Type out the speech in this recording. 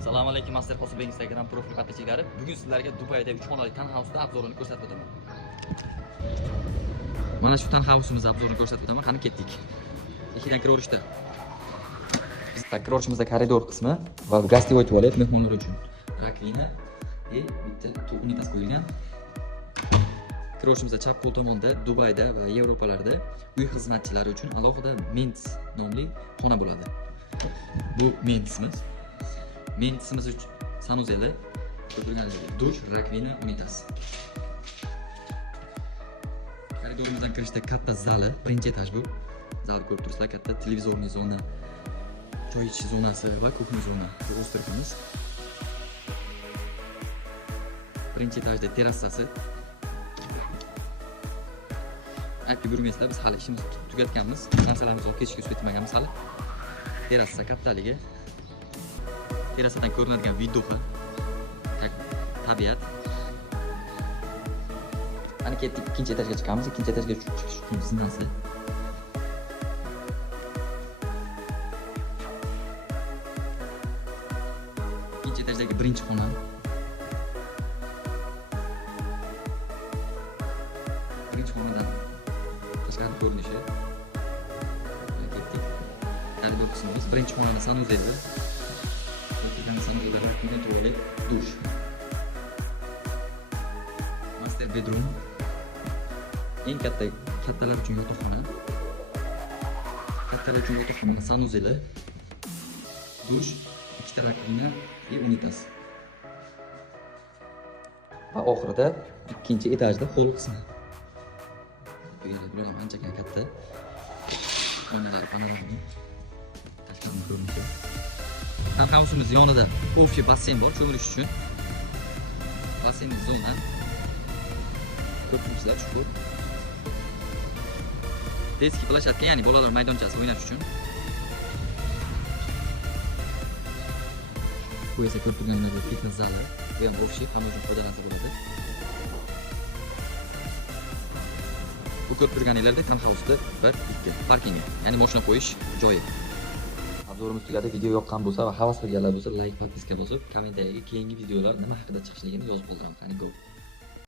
Assalomu alaykum, Master Hosilbek Instagram profil qatnashchilari. Bugun sizlarga Dubayda 3 xonali townhouse'da obzorini ko'rsatib o'taman. Mana shu townhouse'imiz obzorini ko'rsatib o'taman. Qani ketdik. Ikkidan kiraverishda. Biz kiraverishimizda koridor qismi va gostivoy tualet mehmonlar uchun. Rakvina bitta unitas qo'yilgan. Kiraverishimizda chap qo'l tomonda Dubayda va Yevropalarda uy xizmatchilari uchun alohida Mens nomli xona bo'ladi. Bu Mensimiz. Mensimiz uchun sanuzeli, dush, rakvina, unitas. Koridorimizdan kirishda katta zali, birinchi etaj bu. Zal ko'rib turibsizlar, katta televizorli zona, choy ichish zonasi va kuxnya zona. Bu o'z tarafimiz. Birinchi etajda terrasasi. Aytib yurmaysizlar, biz hali ishimizni tugatganmiz. Narsalarimizni olib ketishga usta etmaganmiz hali. Terrasa kattaligi. Terrasadan ko'rinadigan viduha, tabiat. Ana ketdik, ikkinchi etajga chiqamiz. Ikkinchi etajga chiqish uchun zinasi. Ikkinchi etajdagi birinchi xona. Birinchi xonadan tashqari ko'rinishi. Ana ketdik. Koridor qismimiz. Birinchi xonani sanuzeli. Rakvina, tualet, dush. Master bedroom. Eng kattalar uchun yotoqxona. Kattalar uchun yotoqxona, sanuzeli, dush, ikkita rakvina va unitas. Va oxirida ikkinchi etajda hol qismi. Bu yerda bular ancha katta. Xonalar, panoramali. Tashqari ko'rinishi. Townhouse'imiz yonida общий basseyn bor, cho'milish uchun. Basseyn zona. Ko'ribsizlar, chuqur. Детский площадка, ya'ni bolalar maydonchasi o'ynash uchun. Bu esa ko'rib turganingizdek fitness zali. Bu ham общий, hamma uchun foydalansa bo'ladi. Bu ko'rib turganingizlardek townhouse'da 1-2 parkingi, ya'ni mashina qo'yish joyi. Obzorimiz tugadi. Video yoqqan bo'lsa va havas qilganlar bo'lsa, like, podpiska bosib, kommentariyaga keyingi videolar nima haqida chiqishligini yozib qoldiraman. Qani go.